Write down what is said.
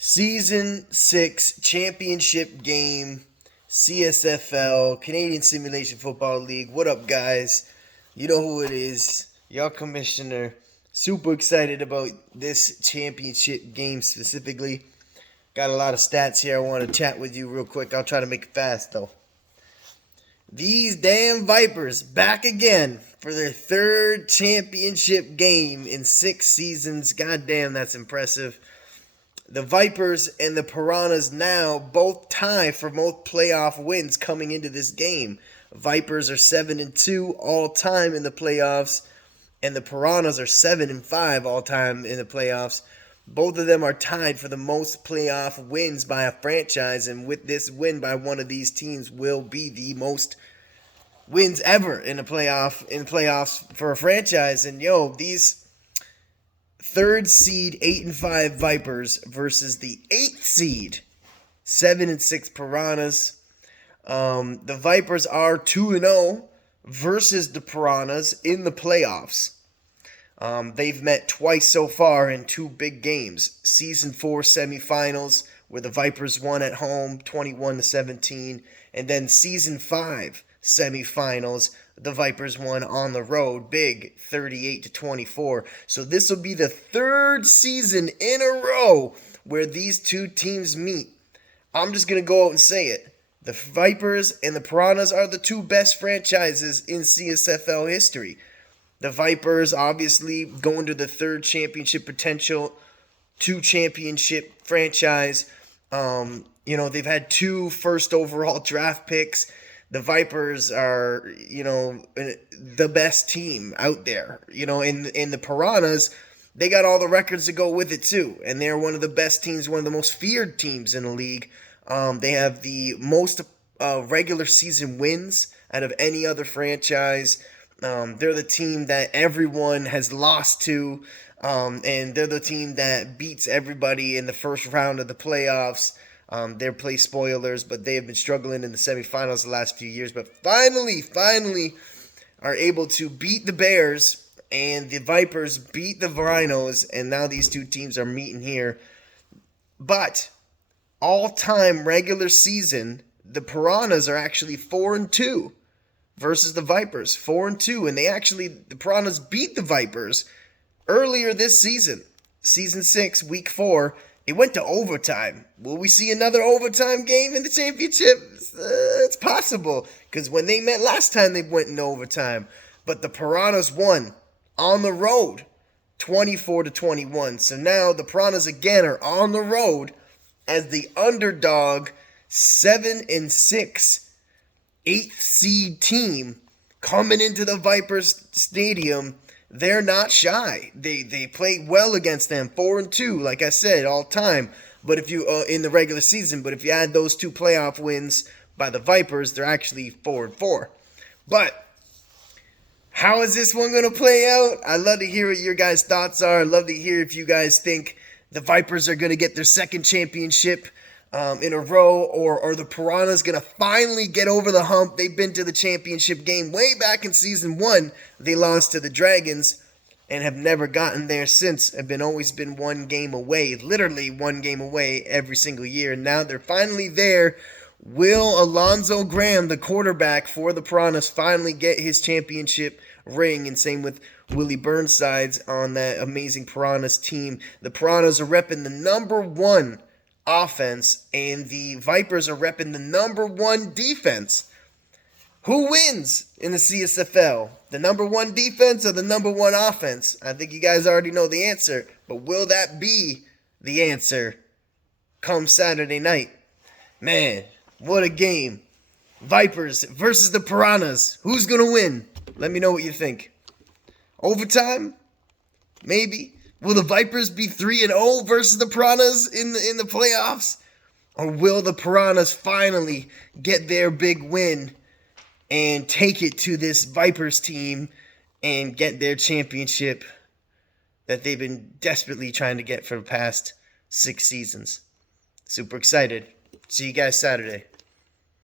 Season 6 championship game, CSFL, Canadian Simulation Football League. What up, guys? You know who it is. Y'all commissioner. Super excited about this championship game specifically. Got a lot of stats here I want to chat with you real quick. I'll try to make it fast, though. These damn Vipers back again for their third championship game in 6 seasons. Goddamn, that's impressive. The Vipers and the Piranhas now both tie for most playoff wins coming into this game. Vipers are 7-2 all time in the playoffs, and the Piranhas are 7-5 all time in the playoffs. Both of them are tied for the most playoff wins by a franchise, and with this win by one of these teams will be the most wins ever in playoffs for a franchise. And these third seed 8-5 Vipers versus the 8th seed 7-6 Piranhas. The Vipers are 2-0 versus the Piranhas in the playoffs. They've met twice so far in 2 big games. Season 4 semifinals where the Vipers won at home 21-17, and then Season 5 semifinals, the Vipers won on the road big 38-24. So this will be the third season in a row where these two teams meet. I'm just going to go out and say it. The Vipers and the Piranhas are the 2 best franchises in CSFL history. The Vipers obviously going to the 3rd championship potential, 2 championship franchise. They've had 2 first overall draft picks. The Vipers are, the best team out there. In the Piranhas, they got all the records to go with it too. And they're one of the best teams, one of the most feared teams in the league. They have the most regular season wins out of any other franchise. They're the team that everyone has lost to. And they're the team that beats everybody in the first round of the playoffs. They're play spoilers, but they have been struggling in the semifinals the last few years. But finally are able to beat the Bears, and the Vipers beat the Rhinos, and now these 2 teams are meeting here. But all-time regular season, the Piranhas are actually 4-2 versus the Vipers, 4-2, and the Piranhas beat the Vipers earlier this season, Season 6, Week 4. It went to overtime. Will we see another overtime game in the championship? It's possible, because when they met last time, they went in overtime. But the Piranhas won on the road, 24-21. So now the Piranhas again are on the road as the underdog, 7-6, 8th seed team coming into the Vipers Stadium. They're not shy. They play well against them. 4-2, like I said, all time. But if you in the regular season, but if you add those 2 playoff wins by the Vipers, they're actually 4-4. But how is this one going to play out? I'd love to hear what your guys' thoughts are. I'd love to hear if you guys think the Vipers are going to get their 2nd championship in a row, or the Piranhas going to finally get over the hump. They've been to the championship game way back in Season 1. They lost to the Dragons and have never gotten there since. Have always been 1 game away, literally 1 game away every single year. And now they're finally there. Will Alonzo Graham, the quarterback for the Piranhas, finally get his championship ring? And same with Willie Burnside's on that amazing Piranhas team. The Piranhas are repping the number 1 offense, and the Vipers are repping the number 1 defense. Who wins in the CSFL? The number 1 defense or the number 1 offense? I think you guys already know the answer, but will that be the answer come Saturday night? Man, what a game. Vipers versus the Piranhas. Who's going to win? Let me know what you think. Overtime? Maybe. Will the Vipers be 3-0 versus the Piranhas in the playoffs? Or will the Piranhas finally get their big win and take it to this Vipers team and get their championship that they've been desperately trying to get for the past 6 seasons? Super excited. See you guys Saturday.